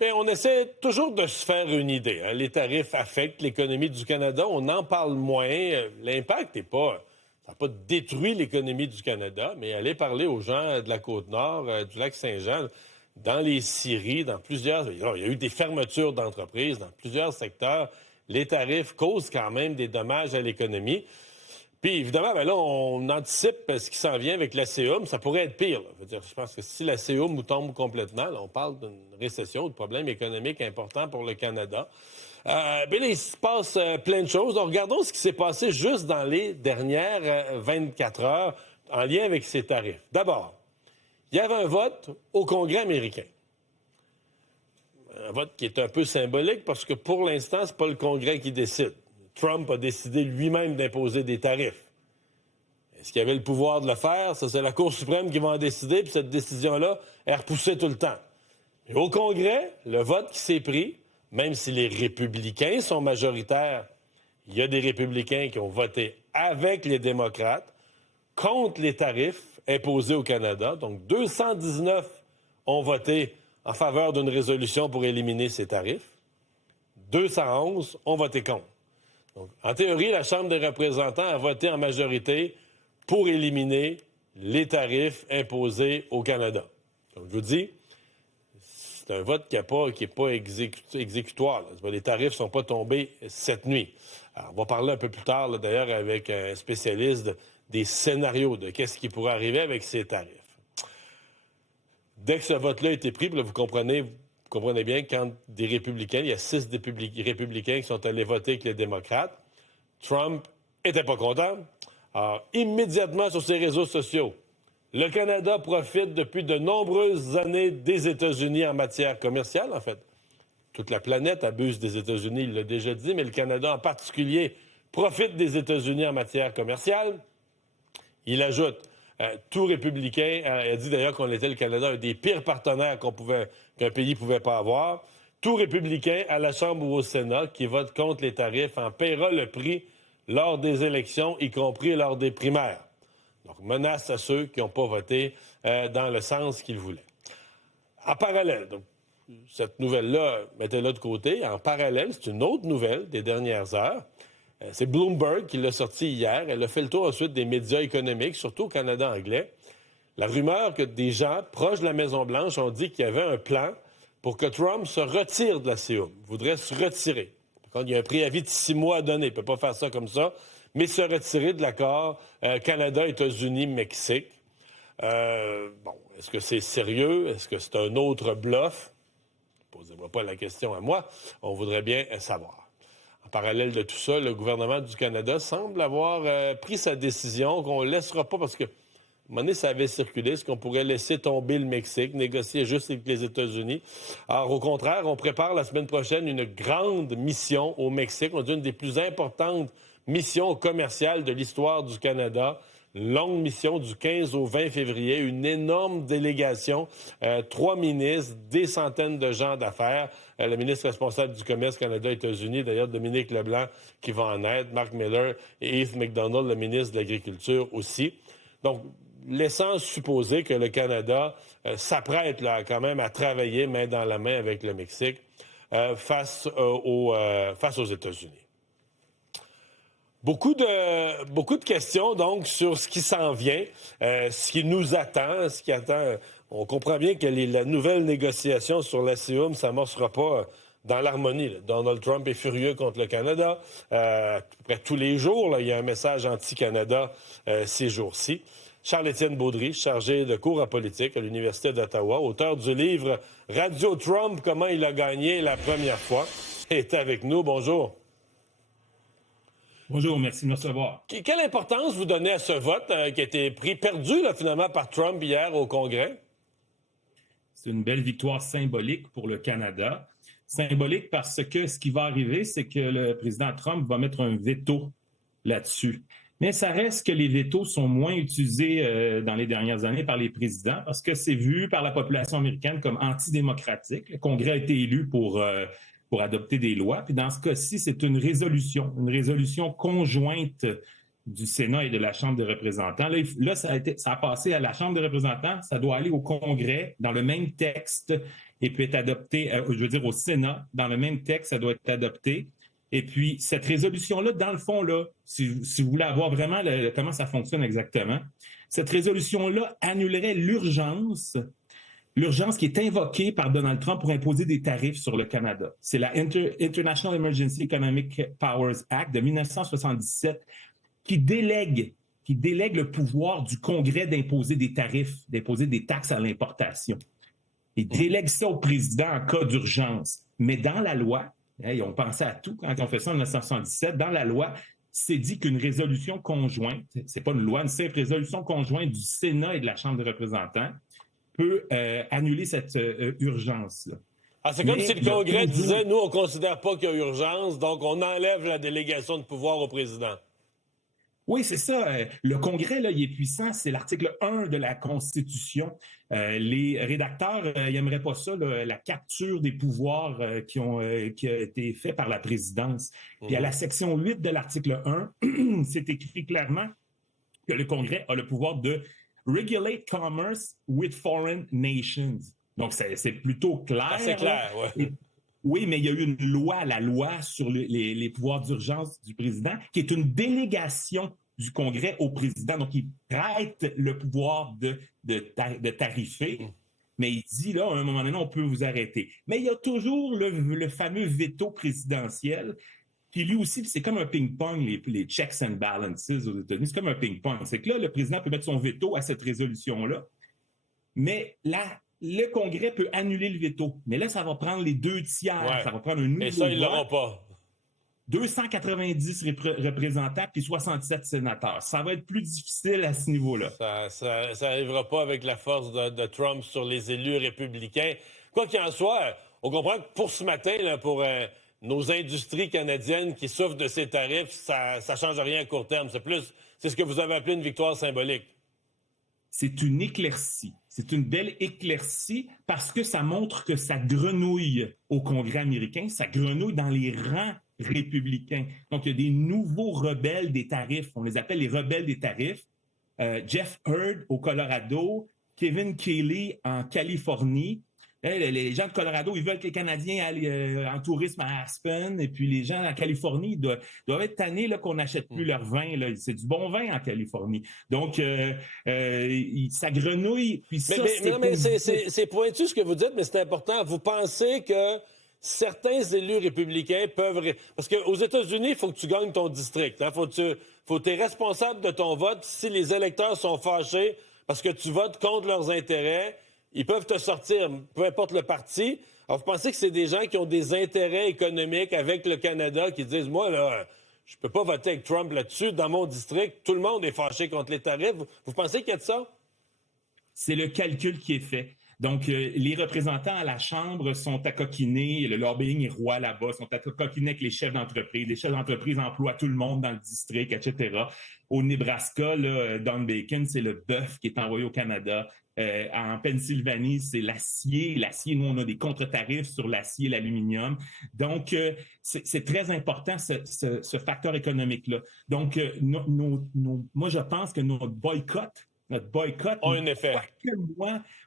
Bien, on essaie toujours de se faire une idée. Hein. Les tarifs affectent l'économie du Canada. On en parle moins. L'impact n'est pas... Ça n'a pas détruit l'économie du Canada, mais allez parler aux gens de la Côte-Nord, du lac Saint-Jean, dans les scieries, dans plusieurs... Il y a eu des fermetures d'entreprises dans plusieurs secteurs. Les tarifs causent quand même des dommages à l'économie. Puis, évidemment, là, on anticipe ce qui s'en vient avec la CEUM. Ça pourrait être pire. Je pense que si la CEUM tombe complètement, là, on parle d'une récession, de problèmes économiques importants pour le Canada. Là, il se passe plein de choses. Donc, regardons ce qui s'est passé juste dans les dernières 24 heures en lien avec ces tarifs. D'abord, il y avait un vote au Congrès américain. Un vote qui est un peu symbolique parce que, pour l'instant, c'est pas le Congrès qui décide. Trump a décidé lui-même d'imposer des tarifs. Est-ce qu'il avait le pouvoir de le faire? Ça, c'est la Cour suprême qui va en décider, puis cette décision-là est repoussée tout le temps. Et au Congrès, le vote qui s'est pris, même si les républicains sont majoritaires, il y a des républicains qui ont voté avec les démocrates contre les tarifs imposés au Canada. Donc, 219 ont voté en faveur d'une résolution pour éliminer ces tarifs. 211 ont voté contre. Donc, en théorie, la Chambre des représentants a voté en majorité pour éliminer les tarifs imposés au Canada. Donc, je vous dis, c'est un vote qui n'est pas exécutoire. Les tarifs ne sont pas tombés cette nuit. Alors, on va parler un peu plus tard, d'ailleurs, avec un spécialiste des scénarios de qu'est-ce qui pourrait arriver avec ces tarifs. Dès que ce vote-là a été pris, là, vous comprenez bien, quand des républicains, il y a 6 républicains qui sont allés voter avec les démocrates, Trump n'était pas content. Alors, immédiatement sur ses réseaux sociaux, le Canada profite depuis de nombreuses années des États-Unis en matière commerciale, en fait. Toute la planète abuse des États-Unis, il l'a déjà dit, mais le Canada en particulier profite des États-Unis en matière commerciale. Il ajoute, tout républicain, a dit d'ailleurs qu'on était le Canada un des pires partenaires qu'un pays pouvait pas avoir. Tout républicain à la Chambre ou au Sénat qui vote contre les tarifs en paiera le prix lors des élections, y compris lors des primaires. Donc, menace à ceux qui n'ont pas voté dans le sens qu'ils voulaient. En parallèle, donc, cette nouvelle-là, mettez-la de côté. En parallèle, c'est une autre nouvelle des dernières heures. C'est Bloomberg qui l'a sorti hier. Elle a fait le tour ensuite des médias économiques, surtout au Canada anglais. La rumeur que des gens proches de la Maison-Blanche ont dit qu'il y avait un plan pour que Trump se retire de la CEUM, voudrait se retirer. Quand il y a un préavis de 6 mois à donner, il ne peut pas faire ça comme ça, mais se retirer de l'accord Canada, États-Unis, Mexique. Est-ce que c'est sérieux? Est-ce que c'est un autre bluff? Posez-moi pas la question à moi. On voudrait bien savoir. En parallèle de tout ça, le gouvernement du Canada semble avoir pris sa décision qu'on ne laissera pas, parce que, à un moment donné, ça avait circulé, est-ce qu'on pourrait laisser tomber le Mexique, négocier juste avec les États-Unis? Alors, au contraire, on prépare la semaine prochaine une grande mission au Mexique. On dit une des plus importantes missions commerciales de l'histoire du Canada. Longue mission du 15 au 20 février, une énorme délégation, 3 ministres, des centaines de gens d'affaires, le ministre responsable du commerce Canada-États-Unis, d'ailleurs Dominique Leblanc qui va en aide, Mark Miller et Heath MacDonald, le ministre de l'Agriculture aussi. Donc, laissant supposer que le Canada s'apprête là, quand même à travailler main dans la main avec le Mexique face aux États-Unis. Beaucoup de questions, donc, sur ce qui s'en vient, ce qui nous attend, ce qui attend. On comprend bien que la nouvelle négociation sur la CEUM ne s'amorcera pas dans l'harmonie. Là. Donald Trump est furieux contre le Canada. À peu près tous les jours, là, il y a un message anti-Canada ces jours-ci. Charles-Étienne Baudry, chargé de cours en politique à l'Université d'Ottawa, auteur du livre « Radio Trump, comment il a gagné la première fois », est avec nous. Bonjour. Bonjour, merci de me recevoir. Quelle importance vous donnez à ce vote qui a été perdu là, finalement par Trump hier au Congrès? C'est une belle victoire symbolique pour le Canada. Symbolique parce que ce qui va arriver, c'est que le président Trump va mettre un veto là-dessus. Mais ça reste que les vétos sont moins utilisés dans les dernières années par les présidents parce que c'est vu par la population américaine comme antidémocratique. Le Congrès a été élu pour adopter des lois. Puis dans ce cas-ci, c'est une résolution conjointe du Sénat et de la Chambre des représentants. Là, ça a passé à la Chambre des représentants. Ça doit aller au Congrès dans le même texte et peut être adoptée, au Sénat, dans le même texte, ça doit être adopté. Et puis, cette résolution-là, dans le fond, là, si vous voulez avoir vraiment comment ça fonctionne exactement, cette résolution-là annulerait l'urgence qui est invoquée par Donald Trump pour imposer des tarifs sur le Canada. C'est la International Emergency Economic Powers Act de 1977 qui délègue le pouvoir du Congrès d'imposer des tarifs, d'imposer des taxes à l'importation. Il délègue ça au président en cas d'urgence. Mais dans la loi, ils ont pensé à tout quand on fait ça en 1977, dans la loi, c'est dit qu'une résolution conjointe, c'est pas une loi, une simple résolution conjointe du Sénat et de la Chambre des représentants peut annuler cette urgence-là. Ah, c'est comme si le Congrès disait, nous, on ne considère pas qu'il y a urgence, donc on enlève la délégation de pouvoir au président. Oui, c'est ça. Le Congrès, là, il est puissant. C'est l'article 1 de la Constitution. Les rédacteurs, ils n'aimeraient pas ça, là, la capture des pouvoirs qui a été fait par la présidence. Puis à la section 8 de l'article 1, c'est écrit clairement que le Congrès a le pouvoir de regulate commerce with foreign nations. Donc, c'est plutôt clair. C'est clair, oui. Oui, mais il y a eu une loi, la loi sur les pouvoirs d'urgence du président, qui est une délégation du Congrès au président. Donc, il prête le pouvoir de tarifer, mais il dit, là, à un moment donné, on peut vous arrêter. Mais il y a toujours le fameux veto présidentiel, qui lui aussi, c'est comme un ping-pong, les checks and balances aux États-Unis. C'est comme un ping-pong. C'est que là, le président peut mettre son veto à cette résolution-là, mais là, le Congrès peut annuler le veto. Mais là, ça va prendre les 2/3. Ouais. Ça va prendre un nouveau Et ça, ils ne vote. l'auront pas. 290 représentants puis 67 sénateurs. Ça va être plus difficile à ce niveau-là. Ça n'arrivera pas avec la force de Trump sur les élus républicains. Quoi qu'il en soit, on comprend que pour ce matin, là, pour nos industries canadiennes qui souffrent de ces tarifs, ça ne change rien à court terme. C'est ce que vous avez appelé une victoire symbolique. C'est une éclaircie. C'est une belle éclaircie parce que ça montre que ça grenouille au Congrès américain, ça grenouille dans les rangs républicains. Donc, il y a des nouveaux rebelles des tarifs. On les appelle les rebelles des tarifs. Jeff Hurd au Colorado, Kevin Kelly en Californie. Les gens de Colorado, ils veulent que les Canadiens aillent en tourisme à Aspen, et puis les gens en Californie doivent être tannés là, qu'on n'achète plus leur vin. Là. C'est du bon vin en Californie. Donc, ça grenouille. Puis ça, c'est pointu ce que vous dites, mais c'est important. Vous pensez que certains élus républicains peuvent... Parce qu'aux États-Unis, il faut que tu gagnes ton district. Hein? Faut que tu es responsable de ton vote. Si les électeurs sont fâchés parce que tu votes contre leurs intérêts, ils peuvent te sortir, peu importe le parti. Alors, vous pensez que c'est des gens qui ont des intérêts économiques avec le Canada qui disent, moi, là, je peux pas voter avec Trump là-dessus. Dans mon district, tout le monde est fâché contre les tarifs. Vous pensez qu'il y a de ça? C'est le calcul qui est fait. Donc, les représentants à la Chambre sont à coquiner, le lobbying est roi là-bas, sont à coquiner avec les chefs d'entreprise. Les chefs d'entreprise emploient tout le monde dans le district, etc. Au Nebraska, là, Don Bacon, c'est le bœuf qui est envoyé au Canada. En Pennsylvanie, c'est l'acier. L'acier, nous, on a des contre-tarifs sur l'acier et l'aluminium. Donc, c'est très important, ce facteur économique-là. Donc, moi, je pense que notre boycott a un effet.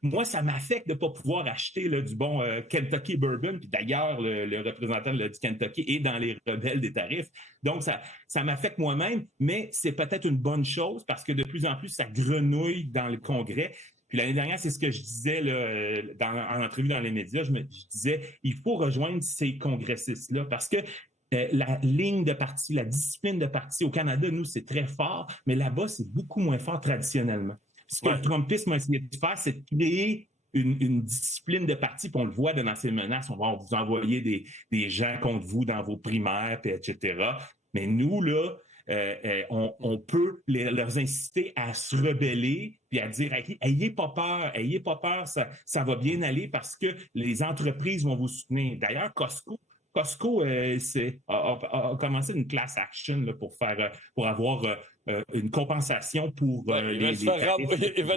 Moi, ça m'affecte de ne pas pouvoir acheter là, du bon Kentucky Bourbon. Puis d'ailleurs, le représentant du Kentucky est dans les rebelles des tarifs. Donc, ça m'affecte moi-même, mais c'est peut-être une bonne chose parce que de plus en plus, ça grenouille dans le Congrès. Puis l'année dernière, c'est ce que je disais là, en entrevue dans les médias. Je disais, il faut rejoindre ces congressistes-là parce que la ligne de parti, la discipline de parti au Canada, nous, c'est très fort, mais là-bas, c'est beaucoup moins fort traditionnellement. Ce que le Trumpisme a essayé de faire, c'est de créer une discipline de parti, puis on le voit dans ces menaces, on va vous envoyer des gens contre vous dans vos primaires, puis etc. Mais nous, là, on peut leur inciter à se rebeller puis à dire ayez pas peur, ça va bien aller parce que les entreprises vont vous soutenir. D'ailleurs, Costco a commencé une class action là, pour avoir une compensation pour ils veulent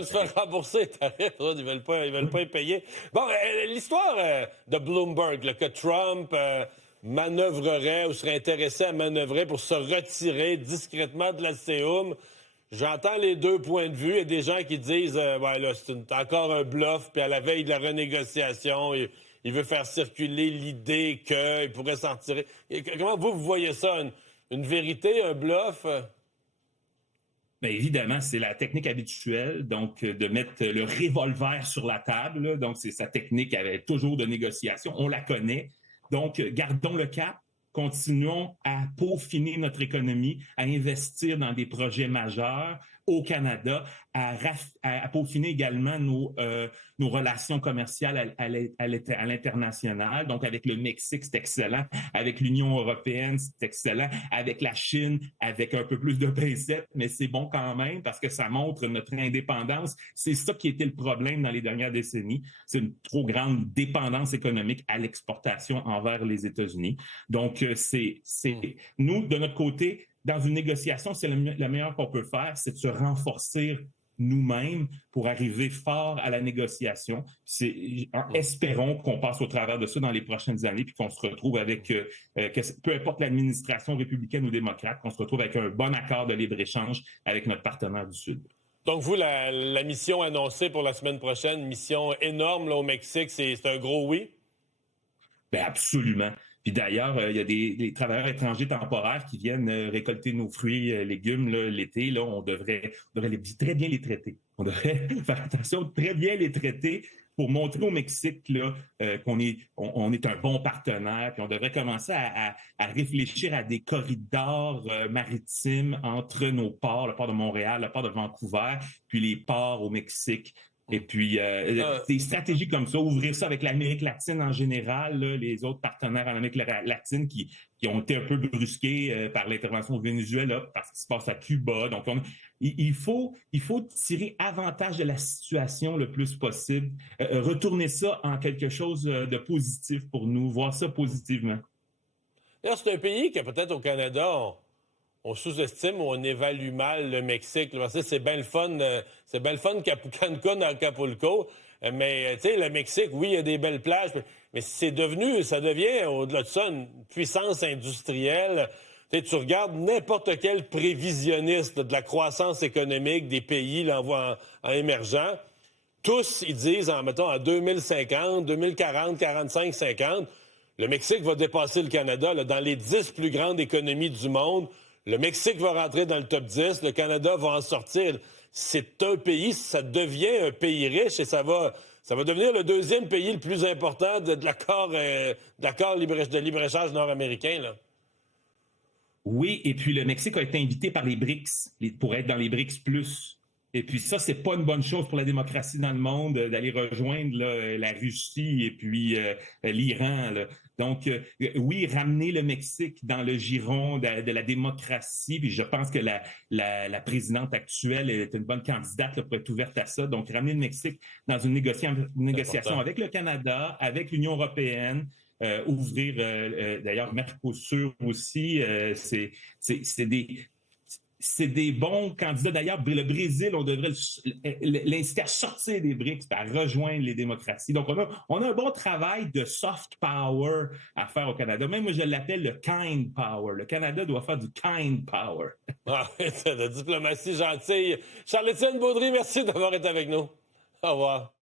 se faire rembourser les tarifs. Ils veulent pas y payer. Bon, l'histoire de Bloomberg, là, que Trump manœuvrerait ou serait intéressé à manœuvrer pour se retirer discrètement de la CEUM. J'entends les deux points de vue. Il y a des gens qui disent là, c'est encore un bluff, puis à la veille de la renégociation, il veut faire circuler l'idée qu'il pourrait s'en tirer. Comment vous voyez ça? Une vérité, un bluff? Bien, évidemment, c'est la technique habituelle, donc de mettre le revolver sur la table. Là. Donc, c'est sa technique avec toujours de négociation. On la connaît. Donc, gardons le cap. Continuons à peaufiner notre économie, à investir dans des projets majeurs au Canada, à peaufiner également nos relations commerciales à l'international. Donc, avec le Mexique, c'est excellent. Avec l'Union européenne, c'est excellent. Avec la Chine, avec un peu plus de préceptes, mais c'est bon quand même parce que ça montre notre indépendance. C'est ça qui était le problème dans les dernières décennies. C'est une trop grande dépendance économique à l'exportation envers les États-Unis. Donc, nous, de notre côté, dans une négociation, c'est le meilleur qu'on peut faire, c'est de se renforcer nous-mêmes pour arriver fort à la négociation. Espérons qu'on passe au travers de ça dans les prochaines années puis qu'on se retrouve avec, peu importe l'administration républicaine ou démocrate, qu'on se retrouve avec un bon accord de libre-échange avec notre partenaire du Sud. Donc, vous, la mission annoncée pour la semaine prochaine, mission énorme là, au Mexique, c'est un gros oui? Bien, absolument. Puis d'ailleurs, il y a des travailleurs étrangers temporaires qui viennent récolter nos fruits et légumes là, l'été. Là, on devrait très bien les traiter. On devrait faire attention de très bien les traiter pour montrer au Mexique là, qu'on est un bon partenaire. Puis on devrait commencer à réfléchir à des corridors maritimes entre nos ports, le port de Montréal, le port de Vancouver, puis les ports au Mexique. Et puis, des stratégies comme ça, ouvrir ça avec l'Amérique latine en général, là, les autres partenaires en Amérique latine qui ont été un peu brusqués par l'intervention au Venezuela, parce qu'il se passe à Cuba. Donc, il faut tirer avantage de la situation le plus possible, retourner ça en quelque chose de positif pour nous, voir ça positivement. D'ailleurs, c'est un pays que peut-être au Canada, on sous-estime ou on évalue mal le Mexique. Là, parce que c'est bien le fun, Cancun, Acapulco. Mais, tu sais, le Mexique, oui, il y a des belles plages, mais ça devient, au-delà de ça, une puissance industrielle. Tu regardes n'importe quel prévisionniste de la croissance économique des pays là, en émergent. Tous, ils disent, mettons, en 2050, 2040, 45, 50, le Mexique va dépasser le Canada là, dans les 10 plus grandes économies du monde. Le Mexique va rentrer dans le top 10, le Canada va en sortir. C'est un pays, ça devient un pays riche et ça va devenir le deuxième pays le plus important de l'accord de libre-échange nord-américain. Là. Oui, et puis le Mexique a été invité par les BRICS pour être dans les BRICS+. Et puis ça, c'est pas une bonne chose pour la démocratie dans le monde d'aller rejoindre là, la Russie et puis l'Iran. Là. Donc, oui, ramener le Mexique dans le giron de la démocratie, puis je pense que la présidente actuelle est une bonne candidate là, pour être ouverte à ça. Donc, ramener le Mexique dans une négociation avec le Canada, avec l'Union européenne, ouvrir, d'ailleurs, Mercosur aussi, c'est des bons candidats. D'ailleurs, le Brésil, on devrait l'inciter à sortir des BRICS et à rejoindre les démocraties. Donc, on a un bon travail de soft power à faire au Canada. Même, moi, je l'appelle le kind power. Le Canada doit faire du kind power. Ah, c'est de la diplomatie gentille. Charles-Étienne Baudry, merci d'avoir été avec nous. Au revoir.